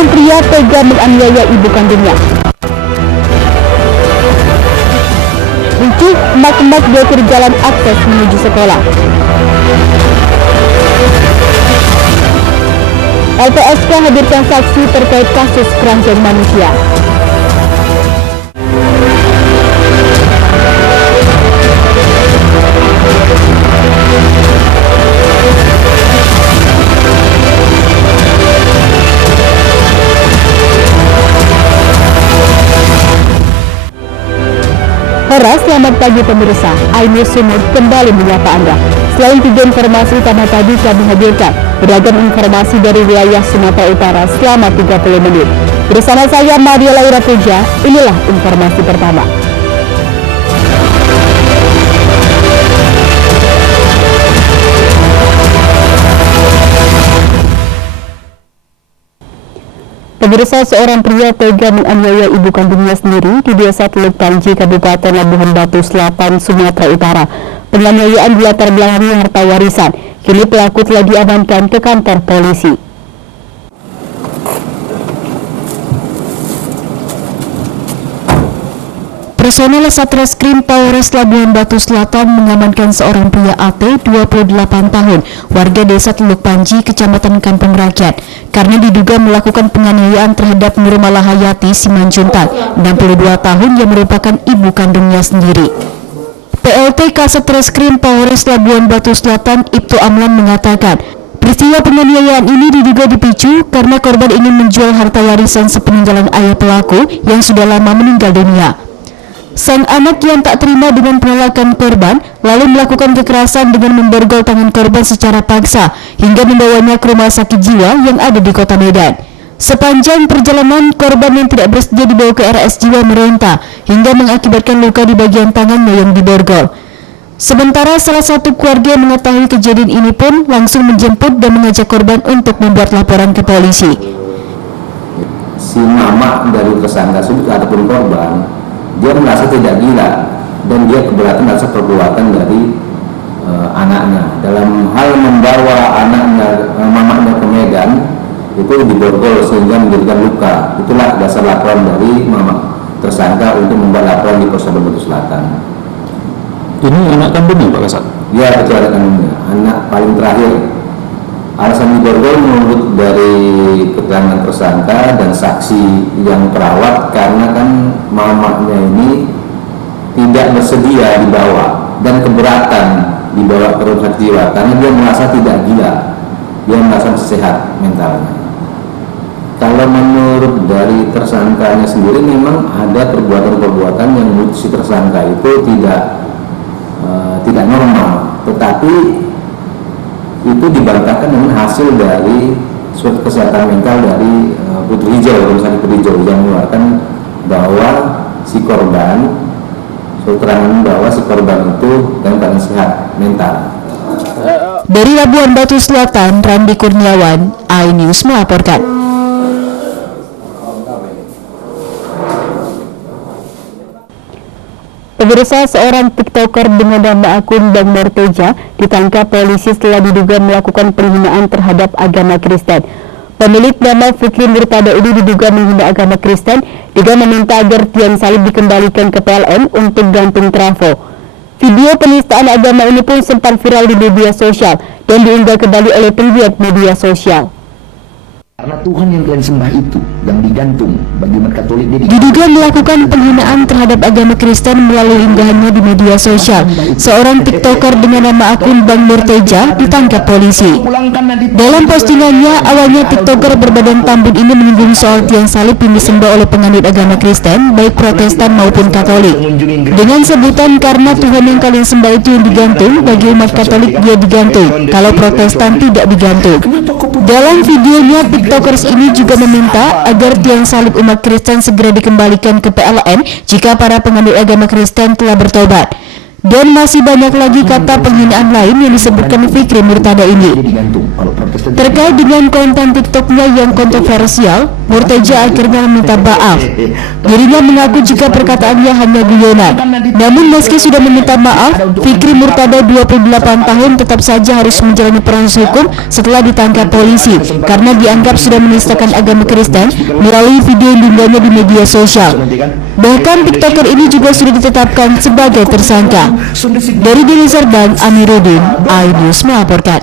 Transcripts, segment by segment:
Seorang pria tega menganiaya ibu kandungnya. Ricuh, emak-emak blokir jalan akses menuju sekolah. LPSK hadirkan saksi terkait kasus keranjang manusia. Hora, selamat pagi pemirsa. iNews Sumut kembali menyapa Anda. Selain 3 informasi utama tadi, kami hadirkan beragam informasi dari wilayah Sumatera Utara selama 30 menit. Bersama saya Maria Laura Puja, inilah informasi pertama. Pemirsa, seorang pria tega menganiaya ibu kandungnya sendiri di Desa Teluk Panji, Kabupaten Labuhan Batu Selatan, Sumatera Utara. Penganiayaan dilatar belakangi harta warisan. Kini pelaku telah diamankan ke kantor polisi. Personel Satreskrim Polres Labuhan Batu Selatan mengamankan seorang pria AT 28 tahun, warga Desa Teluk Panji, Kecamatan Kampung Rakyat, karena diduga melakukan penganiayaan terhadap Nurmala Hayati Simanjuntak, 62 tahun, yang merupakan ibu kandungnya sendiri. PLT Kasatreskrim Polres Labuhan Batu Selatan Ibtu Amlan mengatakan, peristiwa penganiayaan ini diduga dipicu karena korban ingin menjual harta warisan sepeninggalan ayah pelaku yang sudah lama meninggal dunia. Sang anak yang tak terima dengan penolakan korban lalu melakukan kekerasan dengan memborgol tangan korban secara paksa hingga membawanya ke rumah sakit jiwa yang ada di Kota Medan. Sepanjang perjalanan, korban yang tidak bersedia dibawa ke RS jiwa meronta hingga mengakibatkan luka di bagian tangannya yang diborgol. Sementara salah satu keluarga yang mengetahui kejadian ini pun langsung menjemput dan mengajak korban untuk membuat laporan ke polisi. Si mama dari tersangka ataupun korban, dia merasa tidak gila dan dia keberatan atas perbuatan dari anaknya. Dalam hal membawa anaknya, mamanya ke Medan, itu diborgol sehingga menjadikan luka. Itulah dasar laporan dari mama tersangka untuk membuat laporan di Polres Batu Selatan. Ini anak kandungnya Pak Kasat? Ya, itu anak kandungnya, anak paling terakhir. Alasan diborgol menurut dari keterangan tersangka dan saksi yang perawat, karena kan mamanya ini tidak bersedia dibawa dan keberatan dibawa ke rumah sakit jiwa karena dia merasa tidak gila, dia merasa sehat mentalnya. Kalau menurut dari tersangkanya sendiri, memang ada perbuatan-perbuatan yang menurut si tersangka itu tidak normal, tetapi itu dibantahkan dengan hasil dari surat kesehatan mental dari Putri Hijau, Rumah Sakit Putri Hijau, yang mengeluarkan bahwa si korban, keterangan bahwa si korban itu dalam keadaan sehat mental. Dari Labuhan Batu Selatan, Randi Kurniawan, iNews melaporkan. Pemirsa, seorang TikToker dengan nama akun Bang Morteja ditangkap polisi setelah diduga melakukan penghinaan terhadap agama Kristen. Pemilik nama Fikri Murtada ini diduga menghina agama Kristen dengan meminta agar tiang salib dikembalikan ke PLN untuk gantung trafo. Video penistaan agama ini pun sempat viral di media sosial dan diunggah kembali oleh penggiat media sosial. Karena Tuhan yang kalian sembah itu yang digantung, bagi umat Katolik diduga melakukan penghinaan terhadap agama Kristen melalui unggahannya di media sosial. Seorang TikToker dengan nama akun Bang Murteja ditangkap polisi. Dalam postingannya, awalnya TikToker berbadan tambun ini menyinggung soal tiang salib yang disembah oleh penganut agama Kristen, baik Protestan maupun Katolik. Dengan sebutan karena Tuhan yang kalian sembah itu yang digantung, bagi umat Katolik dia digantung, kalau Protestan tidak digantung. Dalam videonya, TikTokers ini juga meminta agar tiang salib umat Kristen segera dikembalikan ke PLN jika para penganut agama Kristen telah bertobat. Dan masih banyak lagi kata penghinaan lain yang disebutkan Fikri Murtada ini. Terkait dengan konten TikToknya yang kontroversial, Murtaja akhirnya meminta maaf. Dirinya mengaku jika perkataannya hanya guyonan. Namun meski sudah meminta maaf, Fikri Murtada 28 tahun tetap saja harus menjalani proses hukum setelah ditangkap polisi karena dianggap sudah menistakan agama Kristen melalui video yang diunggahnya di media sosial. Bahkan TikToker ini juga sudah ditetapkan sebagai tersangka. Dari Deli Serdang, Amiruddin, iNews melaporkan.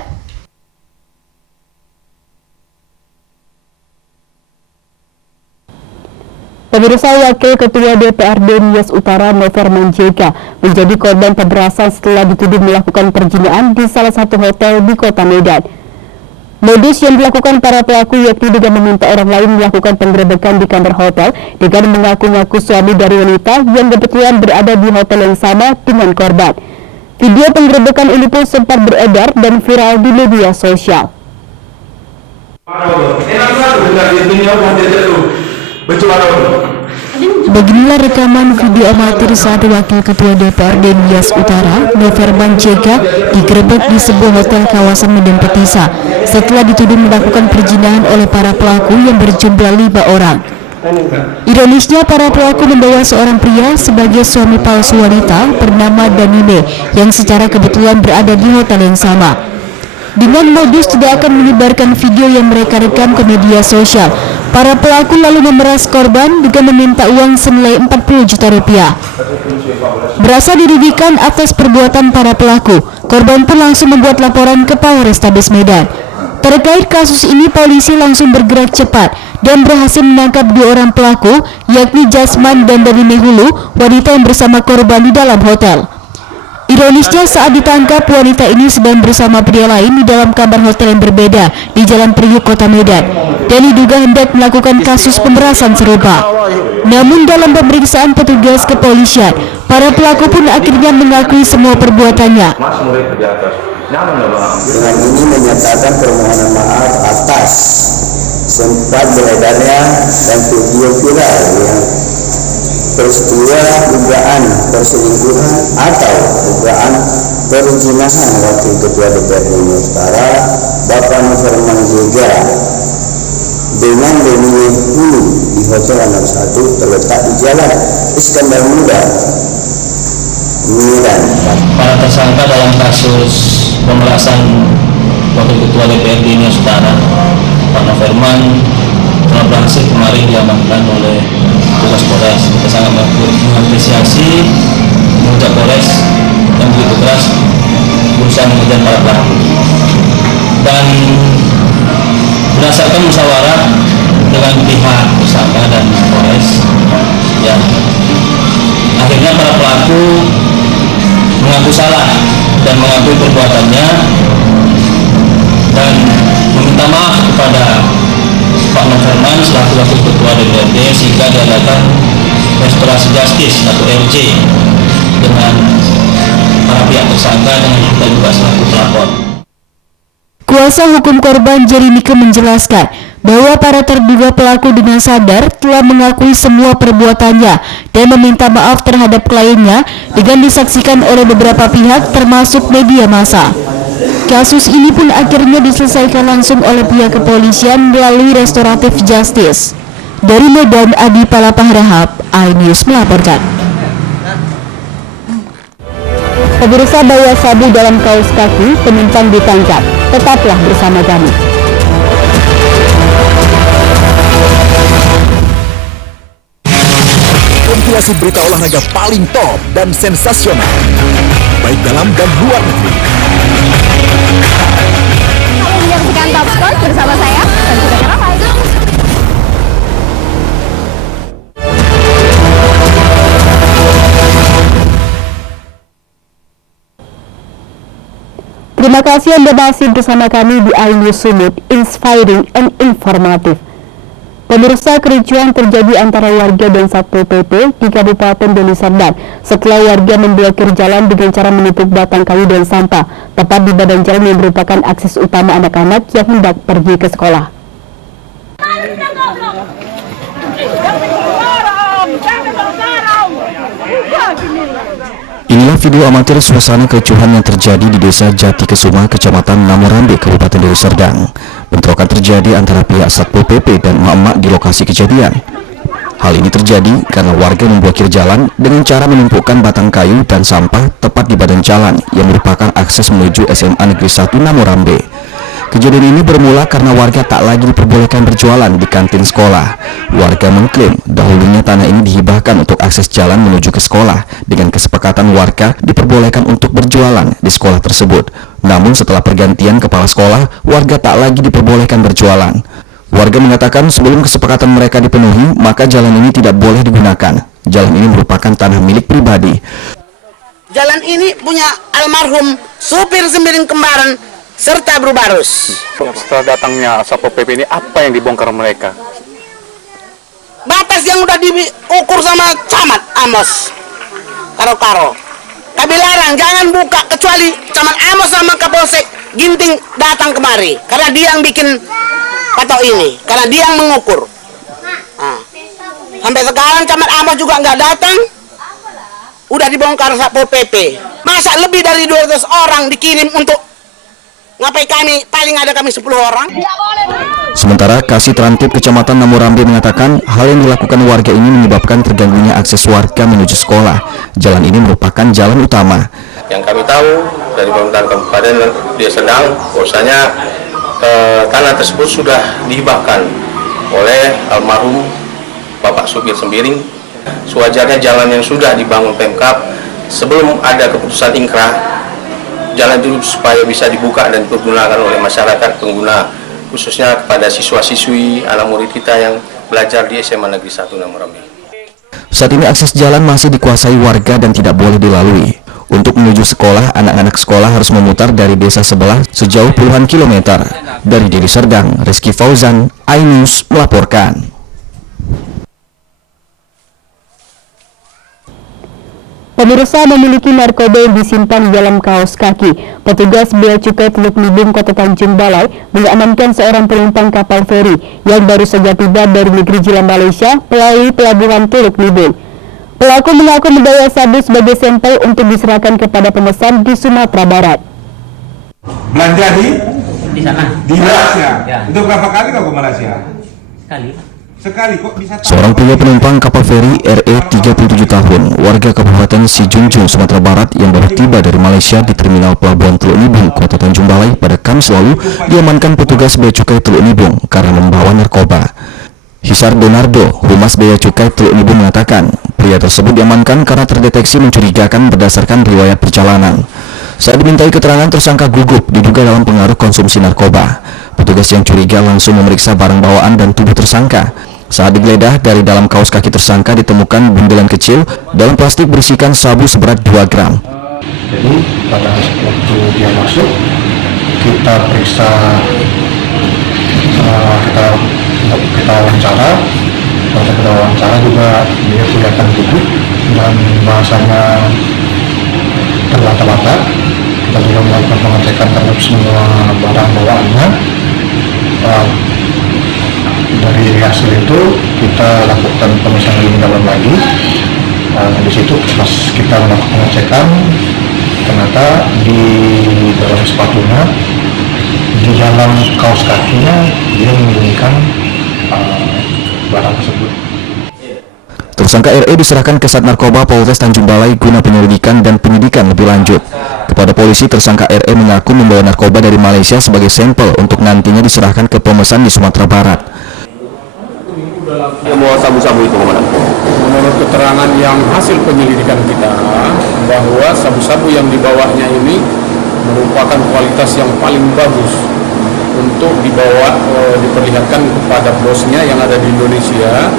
Pemirsa, Wakil Ketua DPRD Nias Utara Noverman JK menjadi korban pemerasan setelah dituduh melakukan perzinaan di salah satu hotel di Kota Medan. Modus yang dilakukan para pelaku yakni dengan meminta orang lain melakukan penggerebekan di kamar hotel dengan mengaku-ngaku suami dari wanita yang kebetulan berada di hotel yang sama dengan korban. Video penggerebekan ini pun sempat beredar dan viral di media sosial. Beginilah rekaman video amatir saat Wakil Ketua DPRD Nias Utara, Noverman JK, digerebek di sebuah hotel kawasan Medan Petisa setelah dituduh melakukan perzinahan oleh para pelaku yang berjumlah 5 orang. Ironisnya, para pelaku membawa seorang pria sebagai suami palsu wanita bernama Danine yang secara kebetulan berada di hotel yang sama. Dengan modus tidak akan menyebarkan video yang mereka rekam ke media sosial, para pelaku lalu memeras korban dengan meminta uang senilai 40 juta rupiah. Berasa dirugikan atas perbuatan para pelaku, korban pun langsung membuat laporan ke Polrestabes Medan. Terkait kasus ini, polisi langsung bergerak cepat dan berhasil menangkap 2 orang pelaku, yakni Jasman dan Danine Hulu, wanita yang bersama korban di dalam hotel. Ironisnya, saat ditangkap, wanita ini sedang bersama pria lain di dalam kamar hotel yang berbeda di Jalan Priuk, Kota Medan, dan diduga hendak melakukan kasus pemerasan serupa. Namun dalam pemeriksaan petugas kepolisian, para pelaku pun akhirnya mengakui semua perbuatannya. Dengan ini menyatakan permohonan maaf atas sempat beredarnya dan video viral yang peristiwa dugaan perselingkuhan atau dugaan perzinahan Wakil Ketua DPRD Nias Utara Bapak Noverman JK dengan Danine Hulu di Hotel 61 terletak di Jalan Iskandar Muda, Medan. Para tersangka dalam kasus pemerasan Wakil Ketua DPRD Nias Utara, Pak Noverman, telah berhasil kemarin diamankan oleh tugas Polres. Kita sangat mengapresiasi mengucap Polres yang begitu keras berusaha mengejar para pelaku. Dan berdasarkan musyawarah dengan pihak tersangka dan Polres, ya, akhirnya para pelaku mengaku salah dan mengakui perbuatannya dan meminta maaf kepada Pak Noverman selaku Wakil Ketua DPRD sehingga diadakan restorasi justice atau RJ dengan para pihak tersangka dan kita juga selaku pelapor. Kuasa hukum korban Jerry Nike menjelaskan bahwa para terduga pelaku dengan sadar telah mengakui semua perbuatannya dan meminta maaf terhadap kliennya dengan disaksikan oleh beberapa pihak termasuk media massa. Kasus ini pun akhirnya diselesaikan langsung oleh pihak kepolisian melalui restoratif justice. Dari Medan, Adi Palapaharahap, iNews melaporkan. Pemirsa, bawa sabu dalam kaos kaki, penumpang ditangkap. Tetaplah bersama kami. Kompilasi berita olahraga paling top dan sensasional, baik dalam dan luar negeri. Kamu menyaksikan Top Score bersama saya dan juga Ramai. Terima kasih Anda masih bersama kami di iNews Sumut, inspiring and informatif. Pemirsa, kericuhan terjadi antara warga dan Satpol PP di Kabupaten Deli Serdang setelah warga memblokir jalan dengan cara menimpuk batang kayu dan sampah tepat di badan jalan yang merupakan akses utama anak-anak yang hendak pergi ke sekolah. Inilah video amatir suasana kericuhan yang terjadi di Desa Jati Kesuma, Kecamatan Namorambe, Kabupaten Deli Serdang. Bentrokan terjadi antara pihak Satpol PP dan emak-emak di lokasi kejadian. Hal ini terjadi karena warga memblokir jalan dengan cara menumpukan batang kayu dan sampah tepat di badan jalan yang merupakan akses menuju SMA Negeri 1 Namorambe. Kejadian ini bermula karena warga tak lagi diperbolehkan berjualan di kantin sekolah. Warga mengklaim dahulunya tanah ini dihibahkan untuk akses jalan menuju ke sekolah. Dengan kesepakatan warga diperbolehkan untuk berjualan di sekolah tersebut. Namun setelah pergantian kepala sekolah, warga tak lagi diperbolehkan berjualan. Warga mengatakan sebelum kesepakatan mereka dipenuhi, maka jalan ini tidak boleh digunakan. Jalan ini merupakan tanah milik pribadi. Jalan ini punya almarhum supir sembiring kembaran serta Bro Barus. Setelah datangnya Satpol PP ini, apa yang dibongkar mereka? Batas yang udah diukur sama Camat Amos Karo-Karo. Kami larang jangan buka kecuali Camat Amos sama Kapolsek Ginting datang kemari. Karena dia yang bikin patok ini, karena dia yang mengukur. Nah, sampai sekarang Camat Amos juga nggak datang. Udah dibongkar Satpol PP. Masa lebih dari 200 orang dikirim untuk ngapain kami, paling ada kami 10 orang. Sementara Kasih Trantip Kecamatan Namorambe mengatakan hal yang dilakukan warga ini menyebabkan terganggunya akses warga menuju sekolah. Jalan ini merupakan jalan utama. Yang kami tahu dari pemerintahan Kabupaten Deli Serdang, bahwasanya tanah tersebut sudah dihibahkan oleh almarhum Bapak Supir Sembiring. Sewajarnya jalan yang sudah dibangun Pemkab sebelum ada keputusan inkrah, jalan itu supaya bisa dibuka dan dipergunakan oleh masyarakat pengguna, khususnya kepada siswa-siswi, anak murid kita yang belajar di SMA Negeri 1 Namorambe. Saat ini akses jalan masih dikuasai warga dan tidak boleh dilalui. Untuk menuju sekolah, anak-anak sekolah harus memutar dari desa sebelah sejauh puluhan kilometer. Dari Deli Serdang, Rizky Fauzan, iNews melaporkan. Pemirsa, memiliki narkoba yang disimpan di dalam kaos kaki. Petugas Bea Cukai Teluk Nibung Kota Tanjung Balai mengamankan seorang penumpang kapal feri yang baru saja tiba dari negeri jiran Malaysia melalui pelabuhan Teluk Nibung. Pelaku mengaku membawa sabu sebagai sampel untuk diserahkan kepada pemesan di Sumatera Barat. Belanja di sana? Di Malaysia? Ya. Itu berapa kali kau ke Malaysia? Sekali kok bisa. Seorang pria penumpang kapal feri RE 37 tahun, warga Kabupaten Sijunjung, Sumatera Barat yang baru tiba dari Malaysia di Terminal Pelabuhan Teluk Nibung, Kota Tanjung Balai pada Kamis lalu diamankan petugas Bea Cukai Teluk Nibung karena membawa narkoba. Hisar Donardo, Humas Bea Cukai Teluk Nibung mengatakan, pria tersebut diamankan karena terdeteksi mencurigakan berdasarkan riwayat perjalanan. Saat dimintai keterangan, tersangka gugup diduga dalam pengaruh konsumsi narkoba. Petugas yang curiga langsung memeriksa barang bawaan dan tubuh tersangka. Saat digeledah, dari dalam kaos kaki tersangka ditemukan bundelan kecil dalam plastik berisikan sabu seberat 2 gram. Jadi pada waktu dia masuk, kita periksa, kita wawancara. Pada kita wawancara juga dia kelihatan gugup dan bahasanya terbata-bata. Kita juga melakukan pengecekan terhadap semua barang bawaannya. Dari hasil itu kita lakukan pemeriksaan lebih dalam lagi. Di situ pas kita melakukan pengecekan, ternyata di dalam sepatunya, di dalam kaos kakinya dia menyembunyikan barang tersebut. Tersangka RE diserahkan ke Sat Narkoba Polres Tanjung Balai guna penyelidikan dan penyidikan lebih lanjut. Kepada polisi, tersangka RE mengaku membawa narkoba dari Malaysia sebagai sampel untuk nantinya diserahkan ke pemesan di Sumatera Barat. Yang bawa sabu-sabu itu kemana? Menurut keterangan yang hasil penyelidikan kita, bahwa sabu-sabu yang dibawanya ini merupakan kualitas yang paling bagus untuk dibawa, diperlihatkan kepada bosnya yang ada di Indonesia,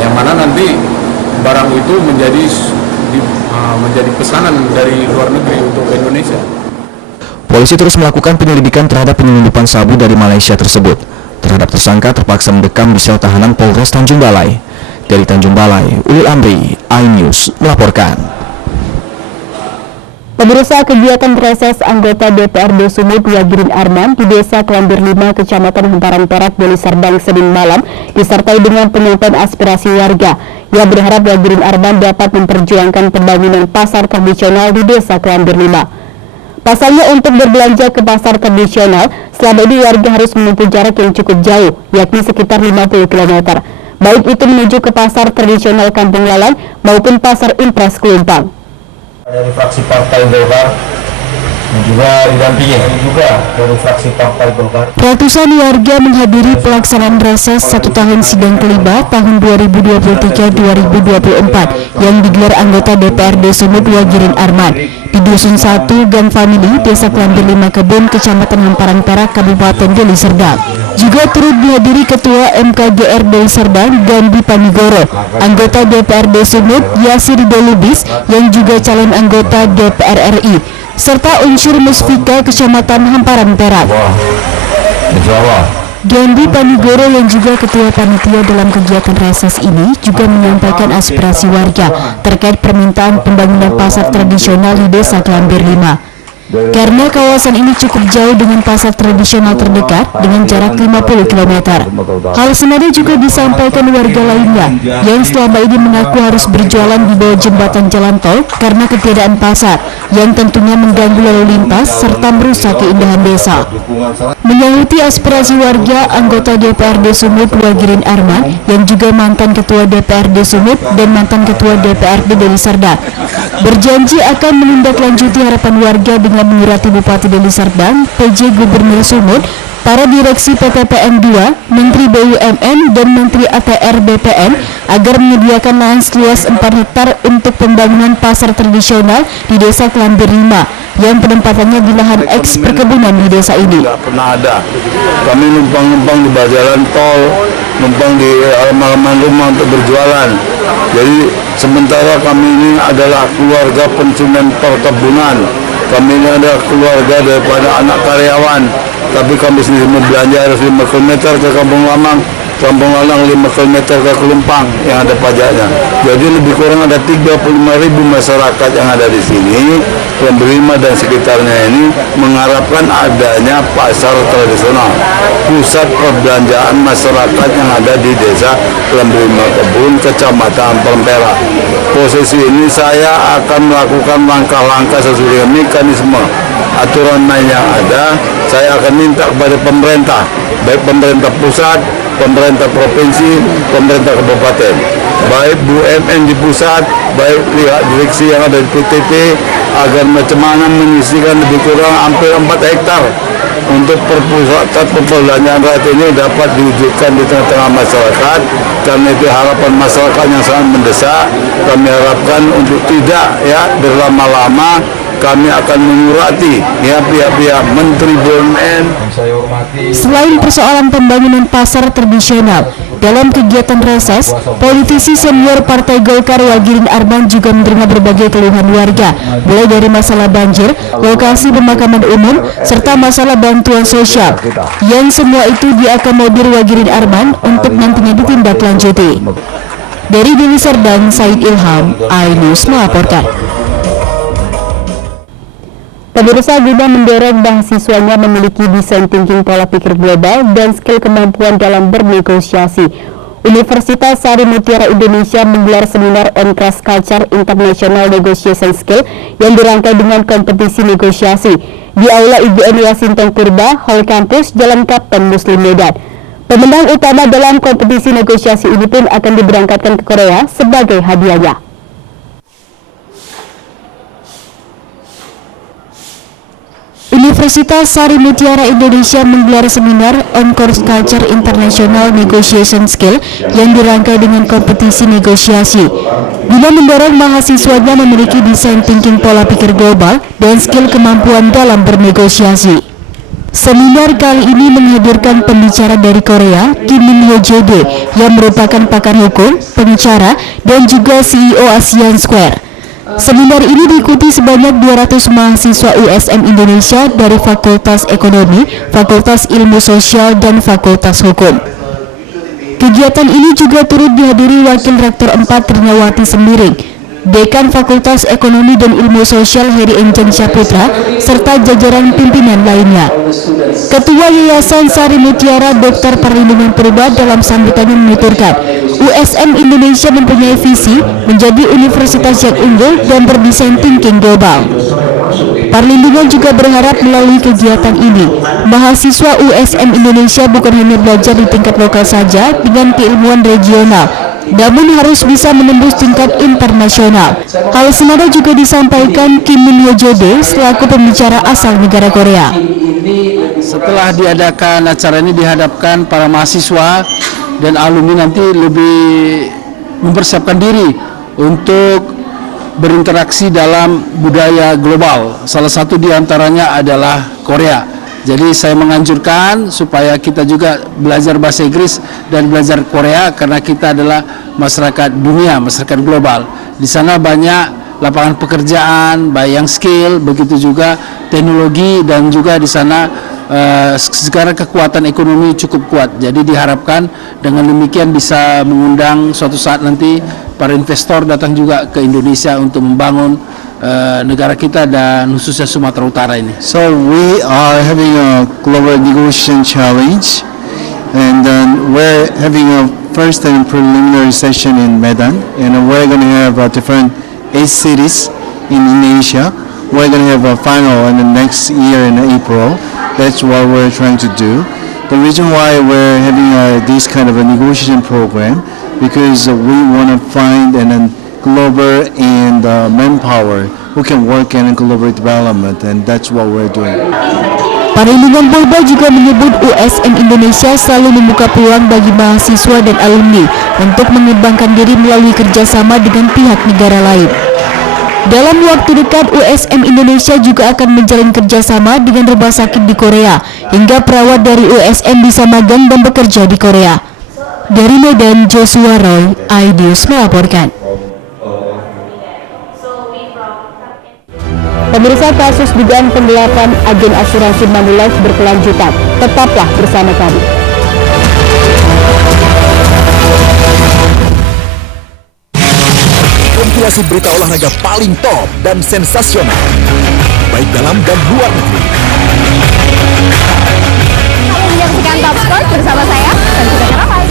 yang mana nanti barang itu menjadi pesanan dari luar negeri untuk Indonesia. Polisi terus melakukan penyelidikan terhadap penyelundupan sabu dari Malaysia tersebut. Terhadap tersangka terpaksa mendekam di sel tahanan Polres Tanjung Balai. Dari Tanjung Balai, Ulil Amri, iNews melaporkan. Pemirsa, kegiatan reses anggota DPRD Sumut Wagirin Arman di Desa Kelambir 5, Kecamatan Hamparan Perak, Deli Serdang, Senin malam disertai dengan penyampaian aspirasi warga yang berharap Wagirin Arman dapat memperjuangkan pembangunan pasar tradisional di Desa Kelambir 5. Pasalnya, untuk berbelanja ke pasar tradisional, selama ini warga harus menempuh jarak yang cukup jauh, yakni sekitar 50 km. Baik itu menuju ke pasar tradisional Kampung Lalang maupun pasar Impres Kelumpang. Dari fraksi Partai Golkar juga didampingi juga dari fraksi Partai Golkar. Ratusan warga menghadiri pelaksanaan reses 1 tahun sidang kelima tahun 2023-2024 yang digelar anggota DPRD Sumut Wagirin Arman di Dusun 1 Gang Famili, Desa Kelambir 5 Kebun, Kecamatan Hamparan Perak, Kabupaten Deli Serdang. Juga turut dihadiri Ketua MKGR Deli Serdang Gandhi Panigoro, anggota DPRD Sumut Yasir Delubis yang juga calon anggota DPR RI, serta unsur Musfika Kecamatan Hamparan Perak. Gandhi Panigoro yang juga ketua panitia dalam kegiatan reses ini juga menyampaikan aspirasi warga terkait permintaan pembangunan pasar tradisional di Desa Kelambir 5. Karena kawasan ini cukup jauh dengan pasar tradisional terdekat dengan jarak 50 km. Hal senada juga disampaikan warga lainnya yang selama ini mengaku harus berjualan di bawah jembatan jalan tol karena ketiadaan pasar yang tentunya mengganggu lalu lintas serta merusak keindahan desa. Menyangguti aspirasi warga, anggota DPRD Sumut Wagirin Arman yang juga mantan ketua DPRD Sumut dan mantan ketua DPRD Deli Serdang berjanji akan menindaklanjuti harapan warga dengan menyurati Bupati Deli Serdang, PJ Gubernur Sumut, para direksi PTPN 2, Menteri BUMN dan Menteri ATR BPN agar menyediakan lahan seluas 4 hektar untuk pembangunan pasar tradisional di Desa Kelambir 5 yang penempatannya di lahan eks perkebunan di desa ini. Tidak pernah ada. Kami numpang-numpang di jalan tol, numpang di halaman rumah untuk berjualan. Jadi sementara kami ini adalah keluarga pensiunan perkebunan. Kami ini adalah keluarga daripada anak karyawan. Tapi kami sendiri belanja harus 5 km ke Kampung Lamang, Kampung Lalang 5 km ke Kelumpang yang ada pajaknya. Jadi lebih kurang ada 35.000 masyarakat yang ada di sini, Kelambir 5 dan sekitarnya ini mengharapkan adanya pasar tradisional, pusat perbelanjaan masyarakat yang ada di Desa Kelambir 5 Kebun, Kecamatan Hamparan Perak. Posisi ini saya akan melakukan langkah-langkah sesuai dengan mekanisme aturan main yang ada. Saya akan minta kepada pemerintah, baik pemerintah pusat, pemerintah provinsi, pemerintah kabupaten, baik BUMN di pusat, baik pihak direksi yang ada di PTT, agar macam mana menyisikan lebih kurang hampir 4 hektar untuk perpusatan perbelanjaan rakyat ini dapat diwujudkan di tengah-tengah masyarakat. Karena itu harapan masyarakat yang sangat mendesak. Kami harapkan untuk tidak berlama-lama, kami akan menyurati pihak-pihak Menteri BUMN. Selain persoalan pembangunan pasar tradisional, dalam kegiatan reses, politisi senior Partai Golkar Wagirin Arman juga menerima berbagai keluhan warga, mulai dari masalah banjir, lokasi pemakaman umum, serta masalah bantuan sosial, yang semua itu diakomodir Wagirin Arman untuk nantinya ditindaklanjuti. Dari Deli Serdang, Said Ilham, iNews melaporkan. Pemirsa, guna mendorong mahasiswanya memiliki desain thinking pola pikir global dan skill kemampuan dalam bernegosiasi, Universitas Sari Mutiara Indonesia menggelar seminar on Cross Culture International Negotiation Skill yang dirangkai dengan kompetisi negosiasi di Aula IGN Yasintong Purba, Hall Campus, Jalan Kapten Muslim Medan. Pemenang utama dalam kompetisi negosiasi ini pun akan diberangkatkan ke Korea sebagai hadiahnya. Universitas Sari Mutiara Indonesia menggelar seminar on Cross Culture International Negotiation Skill yang dirangkai dengan kompetisi negosiasi, guna mendorong mahasiswanya memiliki desain thinking pola pikir global dan skill kemampuan dalam bernegosiasi. Seminar kali ini menghadirkan pembicara dari Korea, Kim Min Hyo Jede, yang merupakan pakar hukum, pengacara, dan juga CEO ASEAN Square. Seminar ini diikuti sebanyak 200 mahasiswa USM Indonesia dari Fakultas Ekonomi, Fakultas Ilmu Sosial, dan Fakultas Hukum. Kegiatan ini juga turut dihadiri Wakil Rektor 4 Trinawati Sembiring, Dekan Fakultas Ekonomi dan Ilmu Sosial Heri Enjang Syaputra, serta jajaran pimpinan lainnya. Ketua Yayasan Sari Mutiara Dr. Perlindungan Purba dalam sambutannya menuturkan, USM Indonesia mempunyai visi menjadi universitas yang unggul dan berdesain thinking global. Perlindungan juga berharap melalui kegiatan ini, mahasiswa USM Indonesia bukan hanya belajar di tingkat lokal saja dengan keilmuan regional, namun harus bisa menembus tingkat internasional. Hal senada juga disampaikan Kim Min Yojode selaku pembicara asal negara Korea. Setelah diadakan acara ini dihadapkan para mahasiswa dan alumni nanti lebih mempersiapkan diri untuk berinteraksi dalam budaya global. Salah satu diantaranya adalah Korea. Jadi saya menganjurkan supaya kita juga belajar bahasa Inggris dan belajar Korea karena kita adalah masyarakat dunia, masyarakat global. Di sana banyak lapangan pekerjaan, baik yang skill, begitu juga teknologi, dan juga di sana sekarang kekuatan ekonomi cukup kuat. Jadi diharapkan dengan demikian bisa mengundang suatu saat nanti para investor datang juga ke Indonesia untuk membangun negara kita dan khususnya Sumatera Utara ini. So we are having a global negotiation challenge, and then we're having a first and preliminary session in Medan, and we're going to have different 8 cities in Asia. We're going to have a final in the next year in April. That's what we're trying to do. The reason why we're having this kind of a negotiation program, because we want to find an global and manpower who can work in global development, and that's what we're doing. Perlindungan Purba juga menyebut USM Indonesia selalu membuka peluang bagi mahasiswa dan alumni untuk mengembangkan diri melalui kerjasama dengan pihak negara lain. Dalam waktu dekat, USM Indonesia juga akan menjalin kerjasama dengan rumah sakit di Korea, hingga perawat dari USM bisa magang dan bekerja di Korea. Dari Medan, Joshua Roy, iNews melaporkan. Pemirsa, kasus dugaan penggelapan agen asuransi Manulife berkelanjutan. Tetaplah bersama kami. Kompilasi berita olahraga paling top dan sensasional, baik dalam dan luar negeri. Kamu menyaksikan Top Sport bersama saya, dan juga Karawai.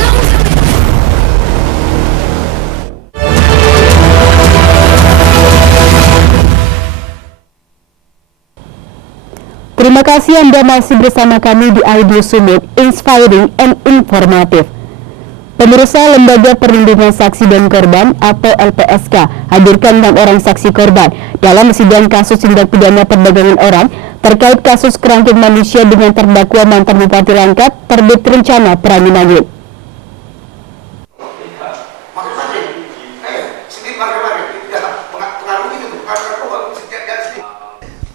Terima kasih Anda masih bersama kami di iNews Summit, Inspiring and Informative. Pemirsa, Lembaga Perlindungan Saksi dan Korban atau LPSK hadirkan 6 orang saksi korban dalam sidang kasus tindak pidana perdagangan orang terkait kasus kerangkeng manusia dengan terdakwa mantan Bupati Langkat terbit rencana Perangin-Angin.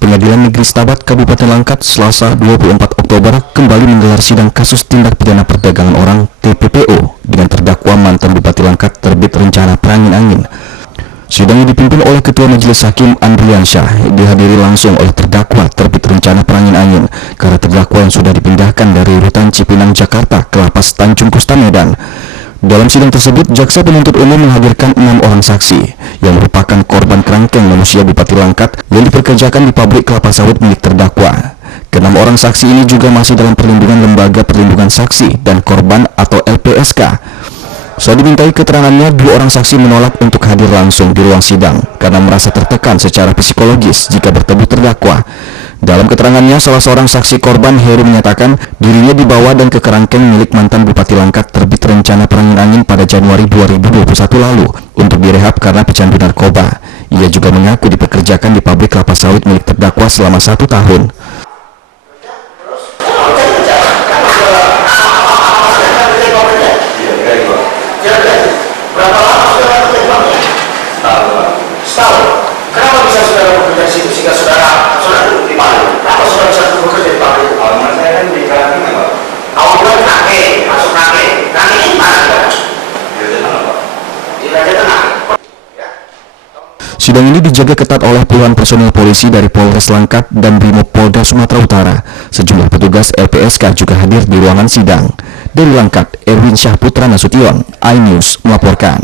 Pengadilan Negeri Stabat Kabupaten Langkat Selasa 24 Oktober kembali menggelar sidang kasus tindak pidana perdagangan orang TPPO dengan terdakwa mantan Bupati Langkat terbit rencana Perangin-Angin. Sidang ini dipimpin oleh Ketua Majelis Hakim Andriansyah, dihadiri langsung oleh terdakwa terbit rencana Perangin-Angin karena terdakwa yang sudah dipindahkan dari Rutan Cipinang Jakarta ke Lapas Tanjung Kusta Medan. Dalam sidang tersebut, jaksa penuntut umum menghadirkan 6 orang saksi yang merupakan korban kerangkeng manusia Bupati Langkat yang dipekerjakan di pabrik kelapa sawit milik terdakwa. Ke-6 orang saksi ini juga masih dalam perlindungan Lembaga Perlindungan Saksi dan Korban atau LPSK. Saat dimintai keterangannya, 2 orang saksi menolak untuk hadir langsung di ruang sidang karena merasa tertekan secara psikologis jika bertemu terdakwa. Dalam keterangannya, salah seorang saksi korban, Heru, menyatakan dirinya dibawa dan ke kerangkeng milik mantan Bupati Langkat terbit rencana Perangin-Angin pada Januari 2021 lalu untuk direhab karena pecandu narkoba. Ia juga mengaku dipekerjakan di pabrik kelapa sawit milik terdakwa selama 1 tahun. Sidang ini dijaga ketat oleh puluhan personil polisi dari Polres Langkat dan Brimob Polda Sumatera Utara. Sejumlah petugas LPSK juga hadir di ruangan sidang. Dari Langkat, Erwin Syahputra Nasution, iNews melaporkan.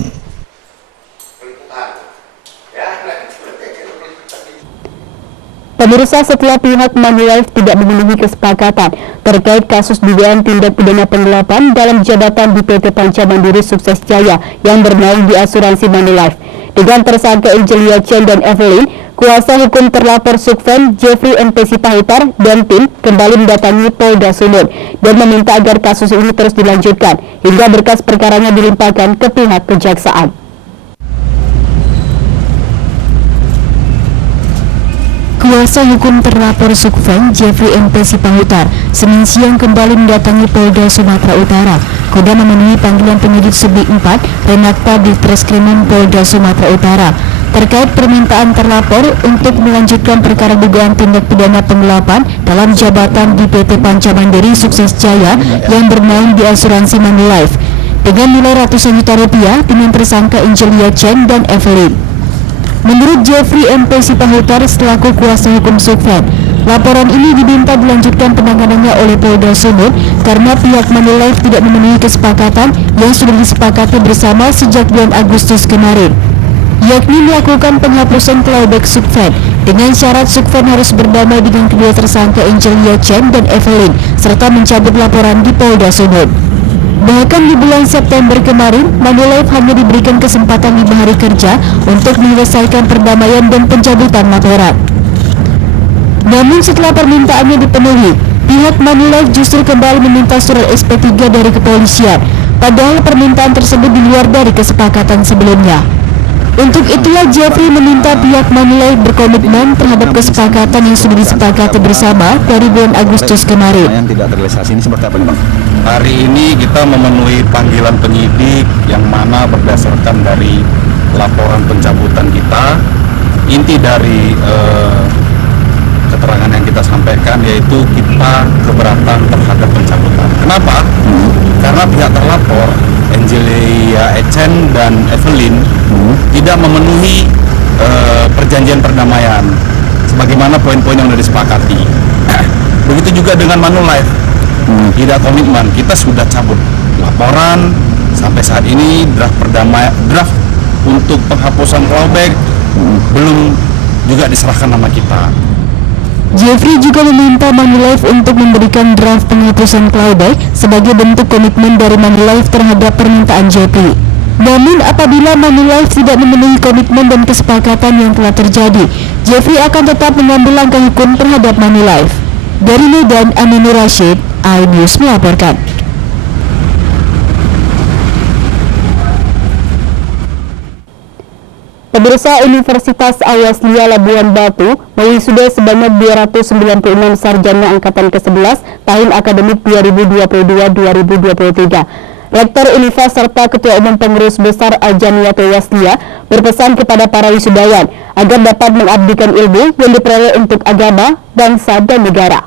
Pemirsa, setelah pihak Manulife tidak memenuhi kesepakatan terkait kasus dugaan tindak pidana penggelapan dalam jabatan di PT Panca Mandiri Sukses Jaya yang bernaung di asuransi Manulife, dengan tersangka Angelia Chen dan Evelyn, kuasa hukum terlapor Sukven Jeffrey MP Sipahutar dan tim kembali mendatangi Polda Sumut dan meminta agar kasus ini terus dilanjutkan hingga berkas perkaranya dilimpahkan ke pihak kejaksaan. Kuasa hukum terlapor Sukven Jeffrey MP Sipahutar Senin siang kembali mendatangi Polda Sumatera Utara guna memenuhi panggilan penyidik Subdit 4 Renata di Treskrimum Polda Sumatera Utara terkait permintaan terlapor untuk melanjutkan perkara dugaan tindak pidana penggelapan dalam jabatan di PT Panca Mandiri Sukses Jaya yang bernaung di asuransi Manulife dengan nilai ratusan juta rupiah dengan tersangka Angelia Chen dan Evelyn. Menurut Jeffrey MP Sipahutar selaku kuasa hukum Sukven, laporan ini diminta dilanjutkan penanganannya oleh Polda Sumut karena pihak Manulife tidak memenuhi kesepakatan yang sudah disepakati bersama sejak bulan Agustus kemarin, yakni melakukan penghapusan clawback Sukven dengan syarat Sukven harus berdamai dengan kedua tersangka Angelia Chen dan Evelyn serta mencabut laporan di Polda Sumut. Bahkan di bulan September kemarin, Manulife hanya diberikan kesempatan 5 hari kerja untuk menyelesaikan perdamaian dan pencabutan laporan. Namun setelah permintaannya dipenuhi, pihak Manulife justru kembali meminta surat SP3 dari kepolisian, padahal permintaan tersebut di luar dari kesepakatan sebelumnya. Untuk itulah Jeffrey meminta pihak Manulife berkomitmen terhadap kesepakatan yang sudah disepakati bersama dari bulan Agustus kemarin. Yang tidak terrealisasi ini seperti apa nih, Bang? Hari ini kita memenuhi panggilan penyidik yang mana berdasarkan dari laporan pencabutan kita. Inti dari keterangan yang kita sampaikan yaitu kita keberatan terhadap pencabutan. Kenapa? Karena pihak terlapor Angelia Chen dan Evelyn tidak memenuhi perjanjian perdamaian sebagaimana poin-poin yang sudah disepakati. Begitu juga dengan Manulife, tidak komitmen. Kita sudah cabut laporan sampai saat ini, draft untuk penghapusan clawback belum juga diserahkan nama kita. Jeffrey juga meminta Manulife untuk memberikan draft penghapusan clawback sebagai bentuk komitmen dari Manulife terhadap permintaan Jeffrey. Namun apabila Manulife tidak memenuhi komitmen dan kesepakatan yang telah terjadi, Jeffrey akan tetap mengambil langkah hukum terhadap Manulife. Dari Medan, Aminur Rashid, iNews melaporkan. Pemirsa, Universitas Al-Wasliyah Labuan Batu mewisuda sebanyak 296 sarjana angkatan ke-11 tahun akademik 2022-2023. Rektor Univas serta Ketua Umum Pengurus Besar Al-Jamiatul Wasliyah berpesan kepada para wisudawan agar dapat mengabdikan ilmu yang diperoleh untuk agama, bangsa, dan negara.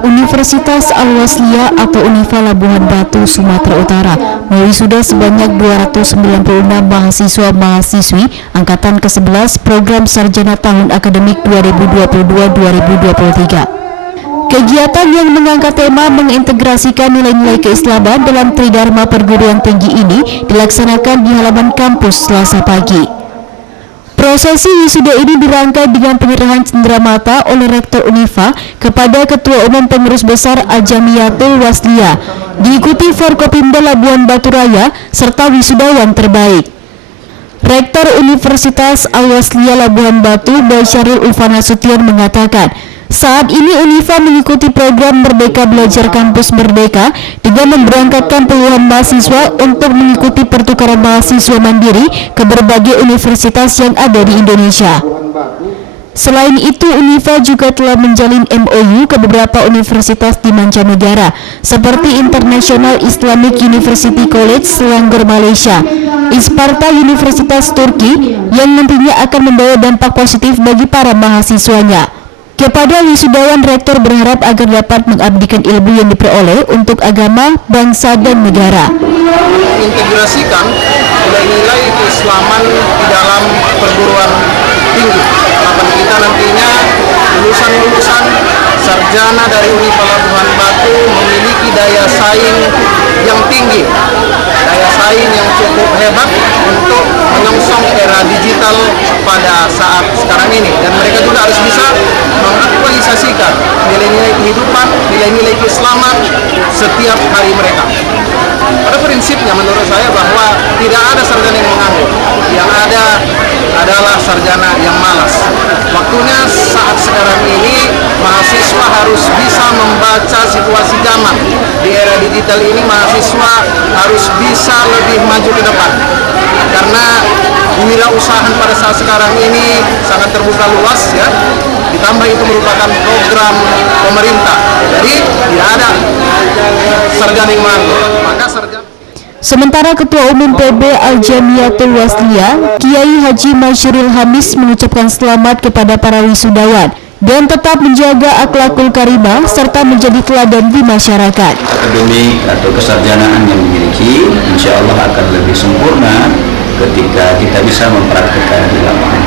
Universitas Al-Wasliyah atau Unifa Labuhan Batu, Sumatera Utara mewisuda sebanyak 296 mahasiswa-mahasiswi angkatan ke-11 program sarjana tahun akademik 2022-2023. Kegiatan yang mengangkat tema mengintegrasikan nilai-nilai keislaman dalam Tridharma perguruan tinggi ini dilaksanakan di halaman kampus Selasa pagi. Prosesi wisuda ini dirangkai dengan penyerahan cenderamata oleh Rektor Unifa kepada Ketua Umum Pengurus Besar Al-Jamiatul Wasliyah, diikuti Forkopimda Labuan Batu Raya serta wisudawan terbaik. Rektor Universitas Al-Wasliyah Labuhan Batu, Basyarul Ulfanasution mengatakan, saat ini Unifa mengikuti program Merdeka Belajar Kampus Merdeka dengan memberangkatkan puluhan mahasiswa untuk mengikuti pertukaran mahasiswa mandiri ke berbagai universitas yang ada di Indonesia. Selain itu, Unifa juga telah menjalin MOU ke beberapa universitas di mancanegara seperti International Islamic University College Selangor, Malaysia, Isparta Universitas Turki yang nantinya akan membawa dampak positif bagi para mahasiswanya. Kepada wisudawan, Rektor berharap agar dapat mengabdikan ilmu yang diperoleh untuk agama, bangsa, dan negara. Integrasikan nilai-nilai keislaman di dalam perguruan tinggi. Harapan kita nantinya lulusan-lulusan sarjana dari Unifa Labuhan Batu memiliki daya saing yang tinggi, daya saing yang cukup hebat untuk menyongsong era digital pada saat sekarang ini. Dan mereka juga harus bisa mengaktualisasikan nilai-nilai kehidupan, nilai-nilai keislaman setiap hari mereka. Pada prinsipnya menurut saya bahwa tidak ada sarjana yang menganggur, yang ada adalah sarjana yang malas. Waktunya saat sekarang ini mahasiswa harus bisa membaca situasi zaman. Di era digital ini mahasiswa harus bisa lebih maju ke depan. Karena wirausahaan pada saat sekarang ini sangat terbuka luas ya. Ditambah itu merupakan program pemerintah. Jadi tidak ada sarjana yang menganggur. Maka sarjana Sementara Ketua Umum PB Al-Jamiatul Wasliyah, Kiai Haji Masyuril Hamis mengucapkan selamat kepada para wisudawan dan tetap menjaga akhlakul karimah serta menjadi teladan di masyarakat. Akademik atau kesarjanaan yang dimiliki insya Allah akan lebih sempurna ketika kita bisa mempraktikkan di lapangan.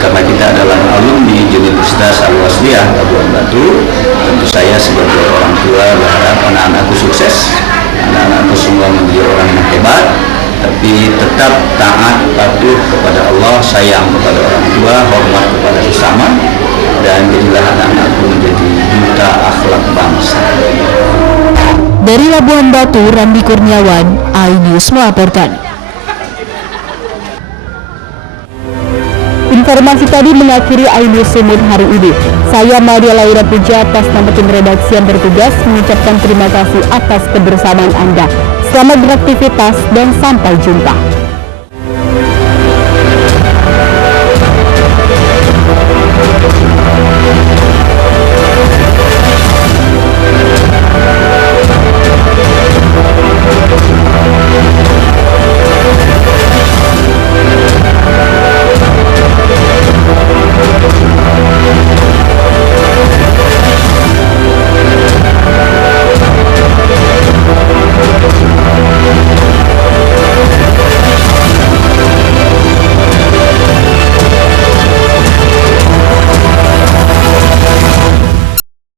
Karena kita adalah alumni Universitas Al-Wasliyah Labuan Batu, tentu saya sebagai orang tua berharap anak-anakku sukses, anak-anakku semua menjadi orang yang hebat, tapi tetap taat, patuh kepada Allah, sayang kepada orang tua, hormat kepada sesama, dan jadilah anak-anakku menjadi duta akhlak bangsa. Dari Labuan Batu, Randi Kurniawan, iNews melaporkan. Informasi tadi mengakhiri iNews Sumut hari ini. Saya Maria Laura Puja atas nama tim redaksi yang bertugas mengucapkan terima kasih atas kebersamaan Anda. Selamat beraktivitas dan sampai jumpa.